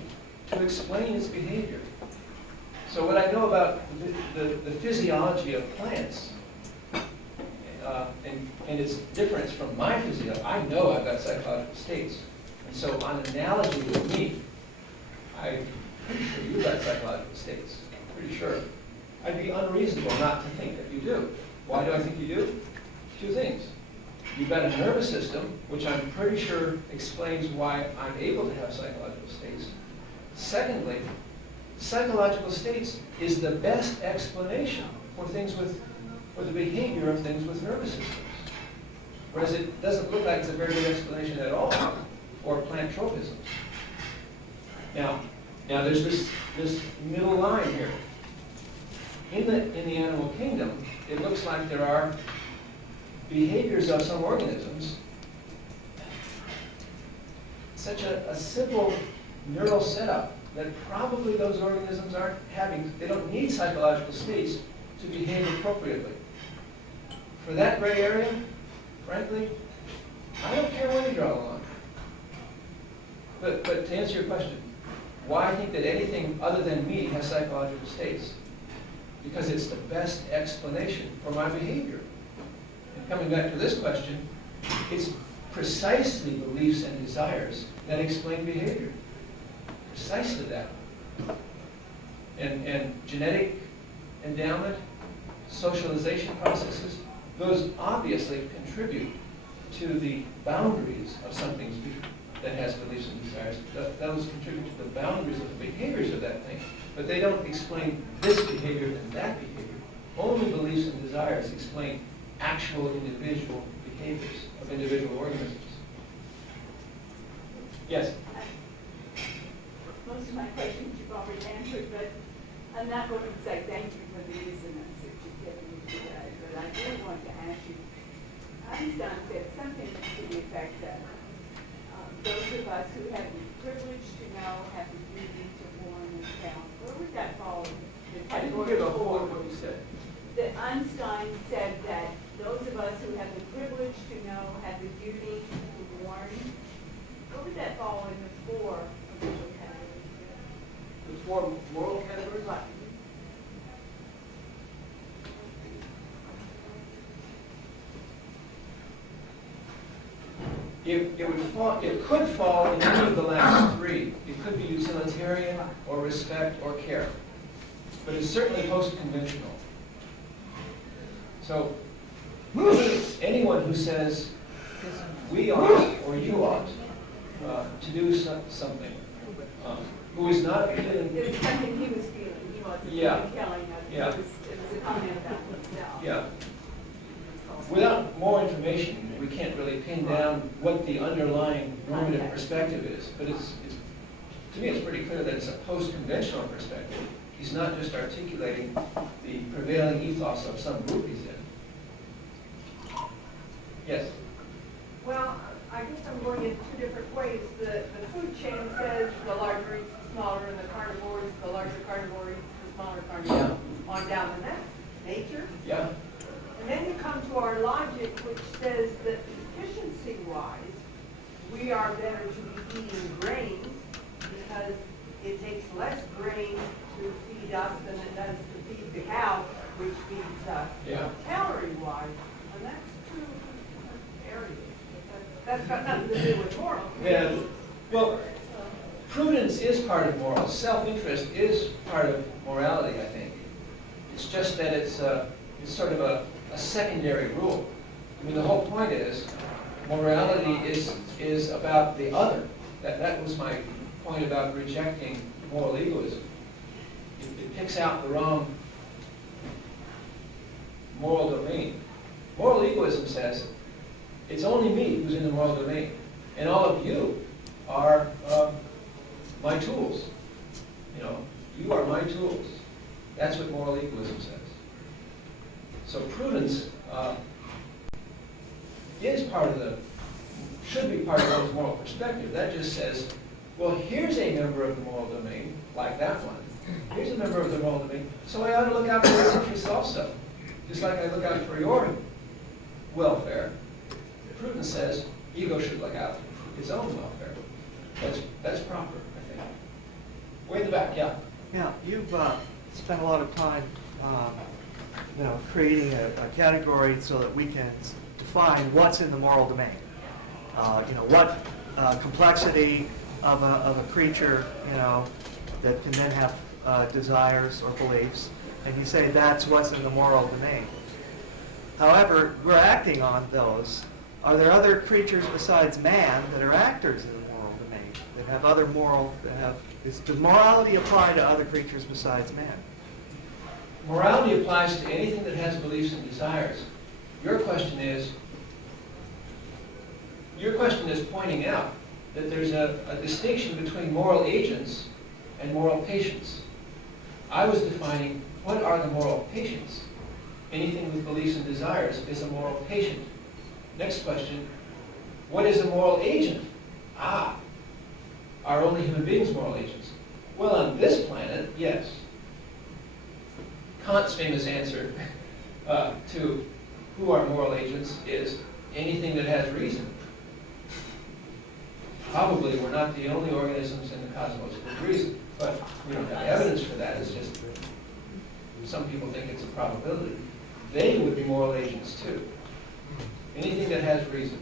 to explain its behavior. So what I know about the physiology of plants, and its difference from my physiology, I know I've got psychological states. And so on analogy with me, I'm pretty sure you've got psychological states. Pretty sure. I'd be unreasonable not to think that you do. Why do I think you do? Two things. You've got a nervous system, which I'm pretty sure explains why I'm able to have psychological states. Secondly, psychological states is the best explanation for the behavior of things with nervous systems. Whereas it doesn't look like it's a very good explanation at all for plant tropisms. Now there's this middle line here. In the animal kingdom, it looks like there are behaviors of some organisms, such a simple neural setup that probably those organisms aren't having, they don't need psychological states to behave appropriately. For that gray area, frankly, I don't care where you draw the line. But to answer your question, why I think that anything other than me has psychological states? Because it's the best explanation for my behavior. And coming back to this question, it's precisely beliefs and desires that explain behavior. Precisely that. And genetic endowment, socialization processes, those obviously contribute to the boundaries of something that has beliefs and desires. Those contribute to the boundaries of the behaviors of that thing. But they don't explain this behavior and that behavior. Only beliefs and desires explain actual individual behaviors of individual organisms. Yes? Most of my questions you've already answered, but I'm not going to say thank you for the reasons that you've given me today, but I do want to ask you, Einstein said something to the effect that those of us who have the privilege to know have the duty to warn and count. Where would that fall? I didn't get a whole of what you said. That Einstein said that those of us who have the privilege to know have the duty to warn. Where would that fall in the four official categories? The four moral categories? Right. It could fall in any of the last three. It could be utilitarian, or respect, or care. But it's certainly post-conventional. So, anyone who says, we ought, or you ought, to do something, who is not feeling... It was something he was feeling. He wasn't telling us. Yeah. It was a comment about himself. Yeah. Without more information, we can't really pin down what the underlying normative perspective is. But to me, it's pretty clear that it's a post-conventional perspective. He's not just articulating the prevailing ethos of some group he's in. Yes? Well, I guess I'm going in two different ways. The food chain says the larger eats the smaller, and the carnivores, the larger carnivore eats the smaller carnivore. On down, and that's nature. Yeah. And then you come to our logic, which says that efficiency-wise, we are better to be eating grains because it takes less grain to feed us than it does to feed the cow, which feeds us. Yeah. Calorie-wise, and that's two different areas. That's got nothing to do with moral. Yeah. Well, prudence is part of morals. Self-interest is part of morality, I think. It's just that it's sort of a secondary rule. I mean, the whole point is morality is about the other. That was my point about rejecting moral egoism. It picks out the wrong moral domain. Moral egoism says it's only me who's in the moral domain, and all of you are my tools. You know, you are my tools. That's what moral egoism says. So prudence should be part of one's moral perspective. That just says, well, here's a member of the moral domain, like that one. Here's a member of the moral domain, so I ought to look out for his interests also. Just like I look out for your welfare. Prudence says, ego should look out for its own welfare. That's proper, I think. Way in the back, yeah. Yeah, you've spent a lot of time creating a category so that we can define what's in the moral domain. What complexity of a creature, that can then have desires or beliefs, and you say that's what's in the moral domain. However, we're acting on those. Are there other creatures besides man that are actors in the moral domain, that have other moral, does morality apply to other creatures besides man? Morality applies to anything that has beliefs and desires. Your question is pointing out that there's a distinction between moral agents and moral patients. I was defining what are the moral patients. Anything with beliefs and desires is a moral patient. Next question, what is a moral agent? Are only human beings moral agents? Well, on this planet, yes. Kant's famous answer to who are moral agents is anything that has reason. Probably we're not the only organisms in the cosmos with reason, but we don't have evidence for that. It's just some people think it's a probability. They would be moral agents too. Anything that has reason.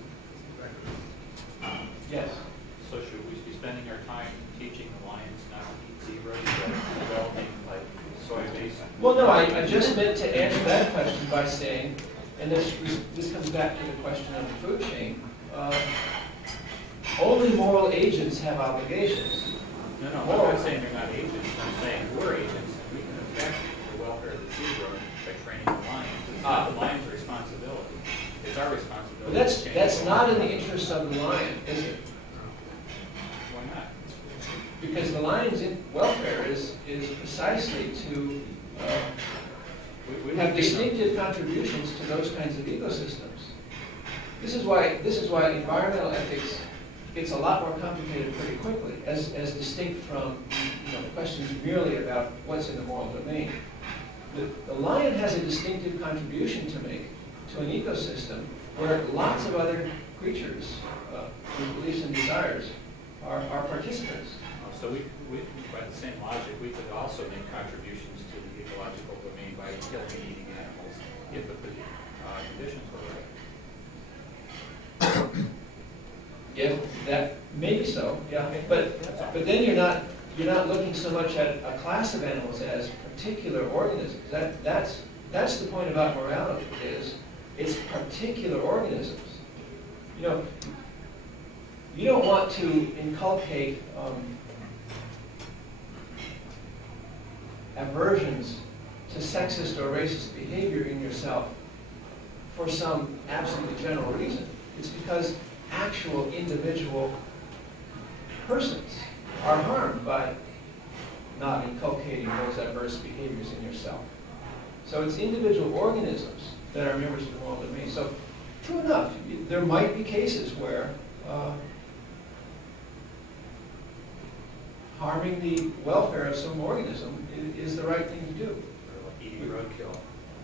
Yes? So should we be spending our time teaching the lions not to eat zebras, but developing like soy base? Well, no, I just meant to answer that question by saying, and this comes back to the question of the food chain, only moral agents have obligations. No, I'm not saying they're not agents. I'm saying we're agents, and we can affect the welfare of the zebra by training the lions. It's not the lion's responsibility. It's our responsibility. But that's not in the interest of the lion, is it? Why not? Because the lion's welfare is precisely to We have distinctive contributions to those kinds of ecosystems. This is why environmental ethics gets a lot more complicated pretty quickly, as distinct from questions merely about what's in the moral domain. The lion has a distinctive contribution to make to an ecosystem where lots of other creatures with beliefs and desires are participants. So we, by the same logic, we could also make contributions to the ecological domain by killing and eating animals if the conditions were right. If that, maybe so, yeah. But then you're not looking so much at a class of animals as particular organisms. That's the point about morality, is it's particular organisms. You don't want to inculcate aversions to sexist or racist behavior in yourself for some absolutely general reason. It's because actual individual persons are harmed by not inculcating those adverse behaviors in yourself. So it's individual organisms that are members of the moral domain. So true enough, there might be cases where harming the welfare of some organism is the right thing to do. Or like eating roadkill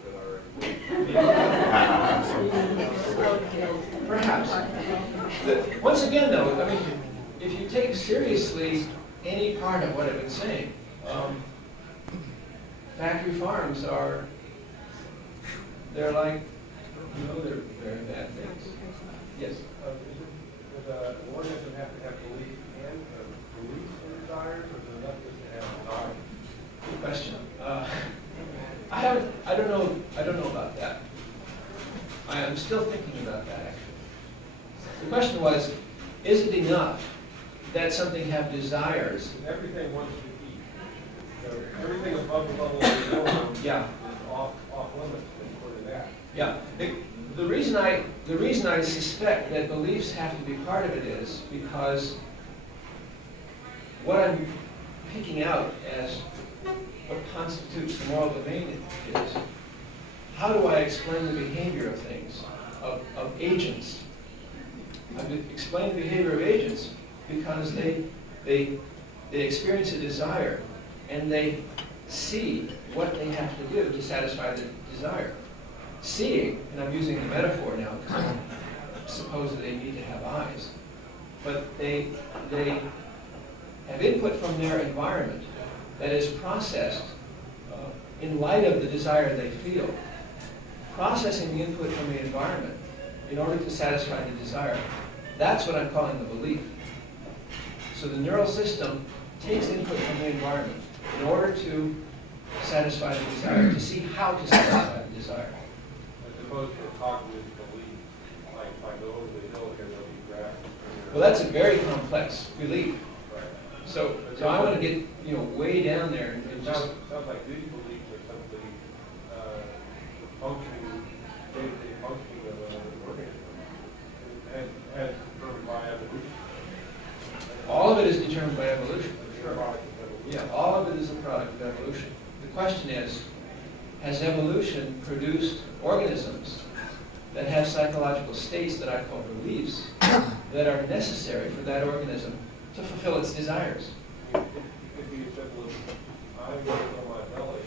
with our... Perhaps. Once again, though, I mean, if you take seriously any part of what I've been saying, factory farms they're like, they're very bad things. Yes? Does an organism have to have beliefs and desires, or does it enough just to have desires? Good question. I don't know about that. I am still thinking about that, actually. The question was, is it enough that something have desires? Everything wants to eat. So everything above the level of the norm Yeah. is off limits according to that. Yeah. The reason I suspect that beliefs have to be part of it is because what I'm picking out as what constitutes the moral domain is, how do I explain the behavior of things, of agents? I explain the behavior of agents because they experience a desire and they see what they have to do to satisfy the desire. Seeing, and I'm using the metaphor now because I suppose that they need to have eyes, but they have input from their environment that is processed in light of the desire they feel. Processing the input from the environment in order to satisfy the desire. That's what I'm calling the belief. So the neural system takes input from the environment in order to satisfy the desire, to see how to satisfy the desire. As opposed to a cognitive belief, like if I go over the hill here, there'll be grass. Well, that's a very complex belief. Right. So I want to get, way down there and It just, sounds like these beliefs are simply functioning, day-to-day functioning of an organism, as determined by evolution. all of it is determined by evolution. Sure. Product of evolution. Yeah, all of it is a product of evolution. The question is, has evolution produced organisms that have psychological states that I call beliefs that are necessary for that organism to fulfill its desires? It could be as simple as, I'm going to fill my belly,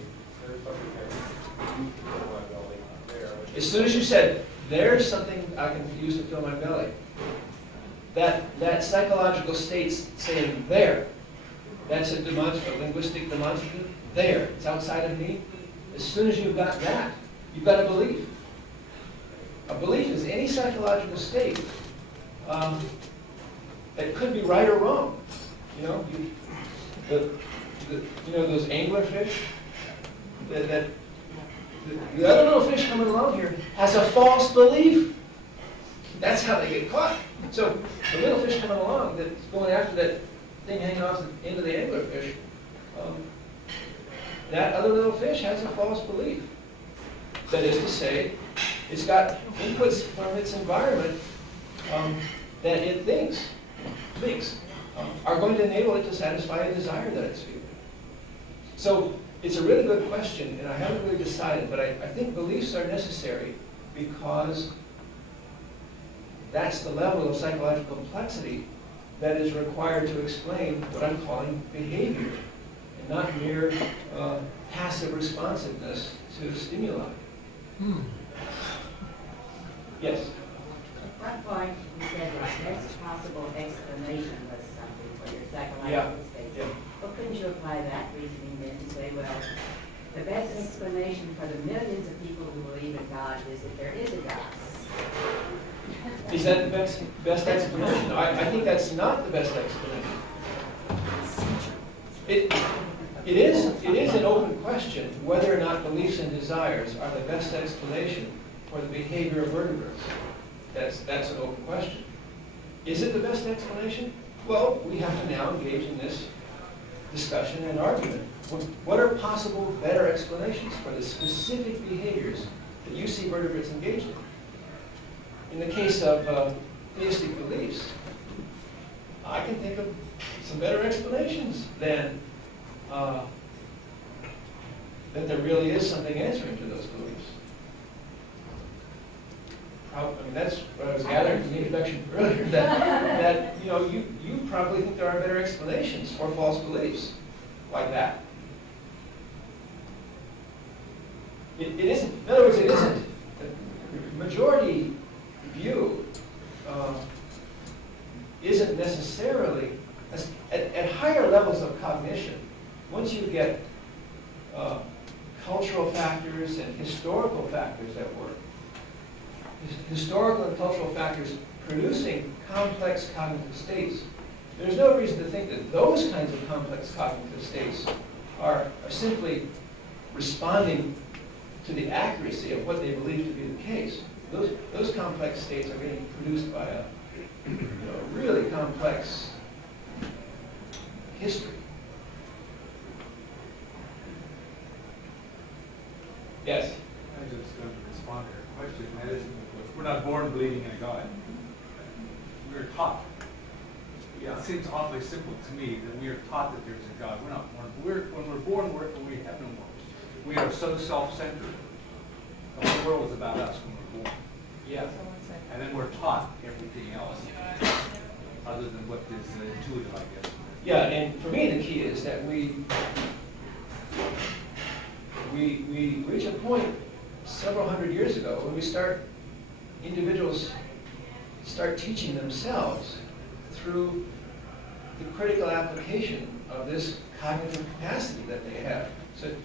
there's something I can use to fill my belly there. As soon as you said, there's something I can use to fill my belly, that psychological state's saying there. That's a linguistic demonstrative. There. It's outside of me. As soon as you've got that, you've got a belief. A belief is any psychological state that could be right or wrong. Those anglerfish, the other little fish coming along here has a false belief. That's how they get caught. So the little fish coming along that's going after that thing hanging off the end of the anglerfish, that other little fish has a false belief. That is to say, it's got inputs from its environment that it thinks are going to enable it to satisfy a desire that it's feeling. So it's a really good question, and I haven't really decided, but I think beliefs are necessary because that's the level of psychological complexity that is required to explain what I'm calling behavior, and not mere passive responsiveness to stimuli. Yes? At one point, you said the best possible explanation was something for your psychological Yeah. state. Yeah. Well, couldn't you apply that reasoning then to say, well, the best explanation for the millions of people who believe in God is that there is a God? Is that the best explanation? I think that's not the best explanation. It is an open question whether or not beliefs and desires are the best explanation for the behavior of vertebrates. That's an open question. Is it the best explanation? Well, we have to now engage in this discussion and argument. What are possible better explanations for the specific behaviors that you see vertebrates engaged in? In the case of theistic beliefs, I can think of some better explanations than that there really is something answering to those beliefs. That's what I was gathering from the introduction earlier, that you probably think there are better explanations for false beliefs like that. It isn't, in other words, it isn't. The majority view isn't necessarily, at higher levels of cognition, once you get cultural factors and historical factors at work, historical and cultural factors producing complex cognitive states, there's no reason to think that those kinds of complex cognitive states are simply responding to the accuracy of what they believe to be the case. Those complex states are being produced by a really complex history. Yes? I'm just going to respond to your question. That is, we're not born believing in a God. We're taught. Yeah. It seems awfully simple to me that we are taught that there's a God. We're not born. When we're born, we have no morals. We are so self-centered. The whole world is about us when we're born. Yeah. And then we're taught everything else, other than what is intuitive, I guess. Yeah, and for me the key is that we reach a point several hundred years ago when individuals start teaching themselves through the critical application of this cognitive capacity that they have.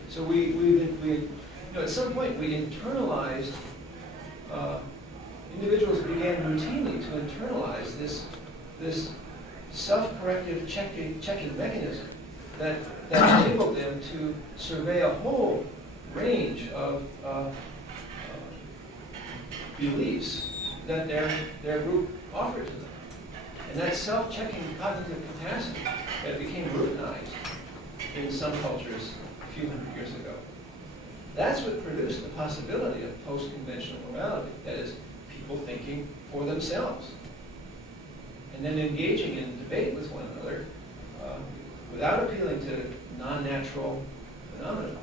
So we at some point we internalized, individuals began routinely to internalize this self-corrective checking mechanism that enabled them to survey a whole range of beliefs that their group offered to them. And that self-checking cognitive capacity that became routinized in some cultures a few hundred years ago. That's what produced the possibility of post-conventional morality. That is, people thinking for themselves. And then engaging in debate with one another without appealing to non-natural phenomena.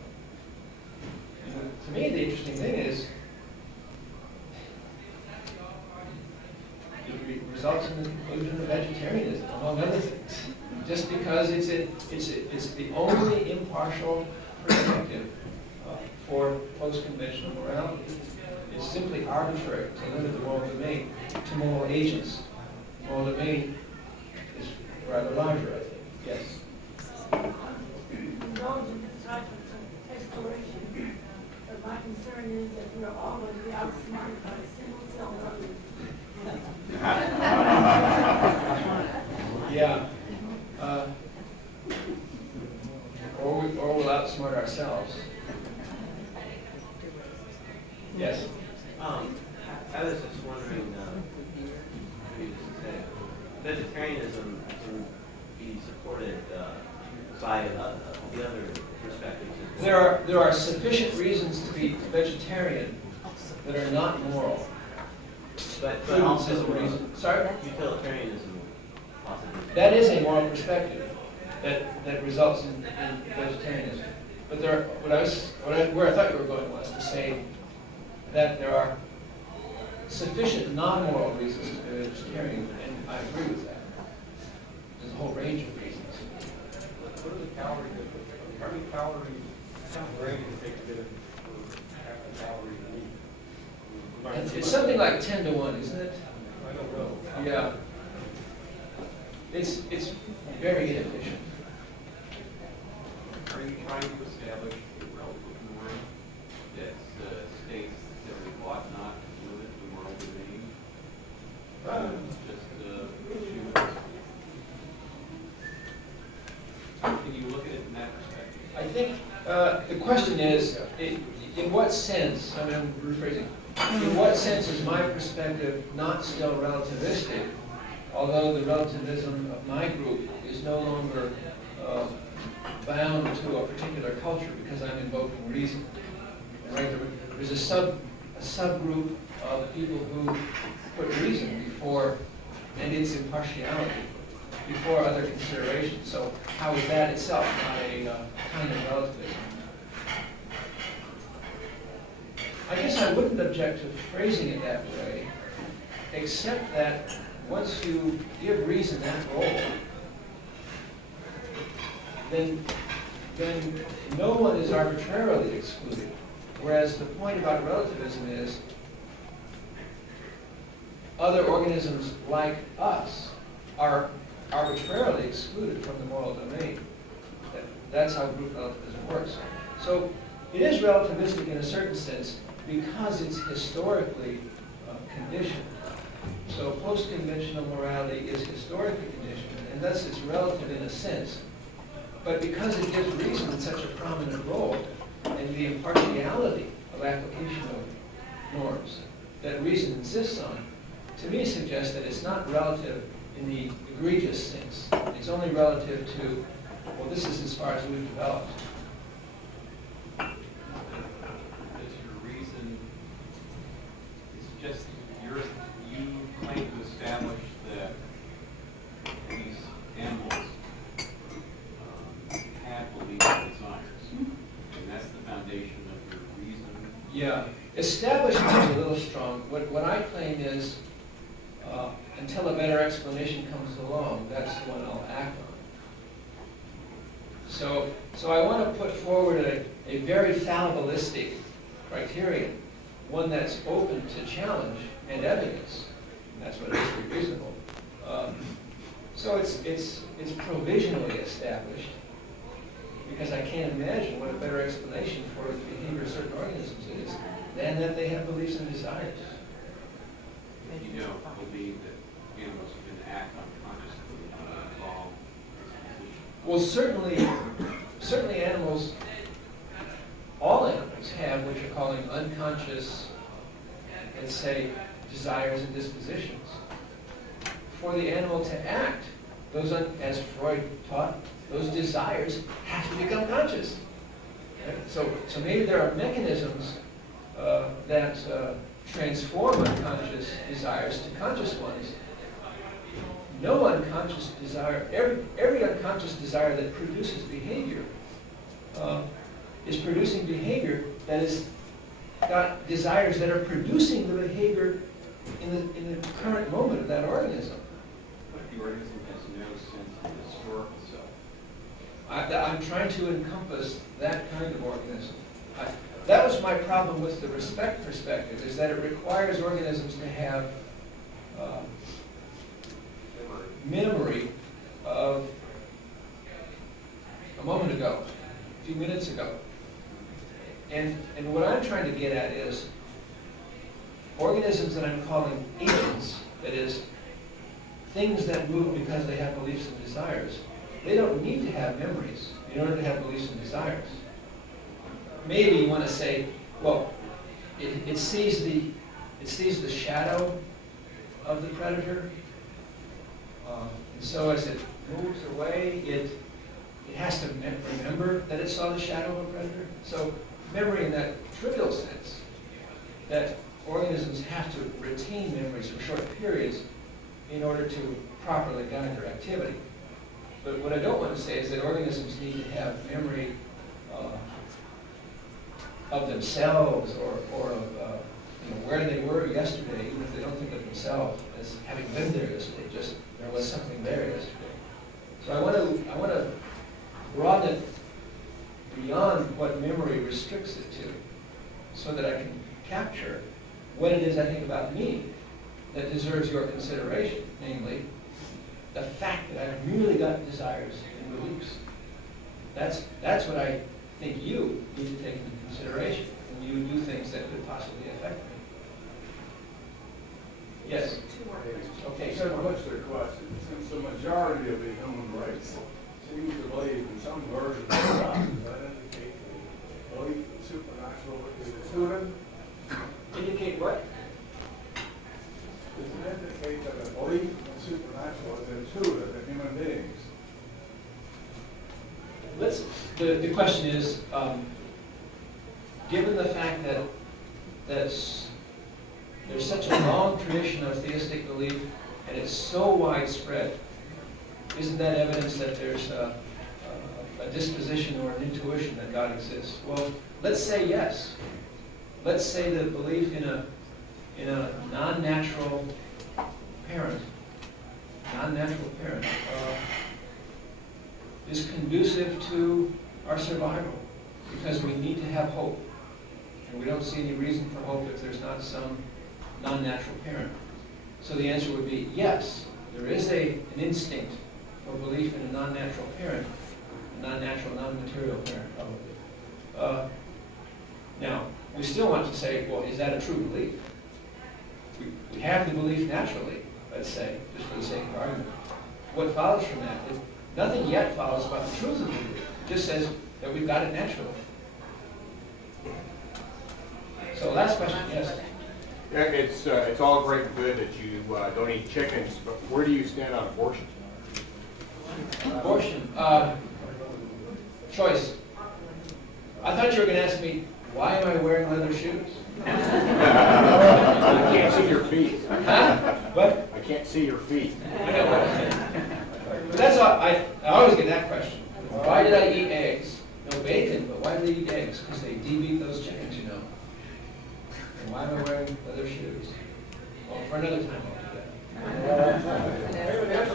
And to me, the interesting thing is, it results in the conclusion of vegetarianism, among other things. Just because it's the only impartial perspective for post-conventional morality. It's simply arbitrary to limit the moral domain to moral agents. The moral domain is rather larger, I think. Yes? Indulge in this type of exploration, but my concern is that we're all going to be outsmarted by single-cell organisms. Yeah. Or we'll outsmart ourselves. Yes? I was just wondering, vegetarianism can be supported by the other perspectives. There are sufficient reasons to be vegetarian that are not moral. But also is a reason. Sorry? Utilitarianism possibly. That is a moral perspective that results in vegetarianism. But where I thought you were going was to say that there are sufficient non-moral reasons to be vegetarian, and I agree with that. There's a whole range of reasons. What are the calorie differences? How many calories brain take to get it for half the calories you need? It's something like 10 to 1, isn't it? I don't know. Yeah. It's very inefficient. Are you trying to establish a relative norm that states that we ought not to limit the moral domain? How can you look at it in that perspective? I think the question is, in what sense, I mean, I'm rephrasing, in what sense is my perspective not still relativistic, although the relativism of my group is no longer bound to a particular culture because I'm invoking reason. Right? There's a subgroup of people who put reason before, and its impartiality, before other considerations. So how is that itself not a kind of relativism? I guess I wouldn't object to phrasing it that way, except that once you give reason that role, then no one is arbitrarily excluded. Whereas the point about relativism is other organisms like us are arbitrarily excluded from the moral domain. That's how group relativism works. So it is relativistic in a certain sense because it's historically conditioned. So post-conventional morality is historically conditioned, and thus it's relative in a sense. But because it gives reason such a prominent role in the impartiality of application of norms that reason insists on, to me suggests that it's not relative in the egregious sense. It's only relative to, well, this is as far as we've developed. Does your reason, it's just you claim to establish that these animals have beliefs and desires, and that's the foundation of your reason? Yeah, establishment is a little strong. What I claim is, until a better explanation comes along, that's the one I'll act on. So I want to put forward a very fallibilistic criterion, one that's open to challenge and evidence. And that's what makes it reasonable. So it's provisionally established, because I can't imagine what a better explanation for the behavior of certain organisms is than that they have beliefs and desires. You don't believe that animals can act unconsciously to evolve this position? Well, certainly certainly animals, all animals have what you're calling unconscious, let's say, desires and dispositions. For the animal to act, as Freud taught, those desires have to become conscious. Right? So maybe there are mechanisms that transform unconscious desires to conscious ones. No unconscious desire, every unconscious desire that produces behavior is producing behavior that has got desires that are producing the behavior in the current moment of that organism. But the organism has no sense of historical self. I'm trying to encompass that kind of organism. That was my problem with the respect perspective, is that it requires organisms to have memory of a moment ago, a few minutes ago. And what I'm trying to get at is organisms that I'm calling agents, that is, things that move because they have beliefs and desires, they don't need to have memories in order to have beliefs and desires. Maybe you want to say, well, it sees the shadow of the predator, and so as it moves away, it has to remember that it saw the shadow of a predator. So memory in that trivial sense, that organisms have to retain memories for short periods in order to properly guide their activity. But what I don't want to say is that organisms need to have memory of themselves or of where they were yesterday, even if they don't think of themselves as having been there yesterday. Just there was something there yesterday. So I want to broaden it beyond what memory restricts it to, so that I can capture what it is I think about me that deserves your consideration, namely the fact that I've really got desires and beliefs. That's what I think you need to take into consideration when you do things that could possibly affect me. Yes? Okay. So much their question. Since the majority of the human race seems to believe in some version of God, does that indicate the belief in supernatural is intuitive? Indicate what? Does it indicate that a belief in supernatural is intuitive in human beings? The question is, given the fact that there's such a long tradition of theistic belief and it's so widespread, isn't that evidence that there's a disposition or an intuition that God exists? Well, let's say yes. Let's say the belief in a non-natural parent, is conducive to our survival, because we need to have hope. And we don't see any reason for hope if there's not some non-natural parent. So the answer would be yes, there is an instinct for belief in a non-natural parent, a non-natural, non-material parent, probably. Now, we still want to say, well, is that a true belief? We have the belief naturally, let's say, just for the sake of argument. What follows from that? Nothing yet follows about the truth of the belief. It just says that we've got it naturally. So last question, yes? Yeah, it's all great and good that you don't eat chickens, but where do you stand on abortion? Abortion. Choice. I thought you were going to ask me, why am I wearing leather shoes? I can't see your feet. Huh? What? I can't see your feet. But that's all, I always get that question. Why did I eat eggs? No bacon, but why did I eat eggs? Because they de-meat those chickens, you know. And why am I wearing leather shoes? Well, for another time I'll do that.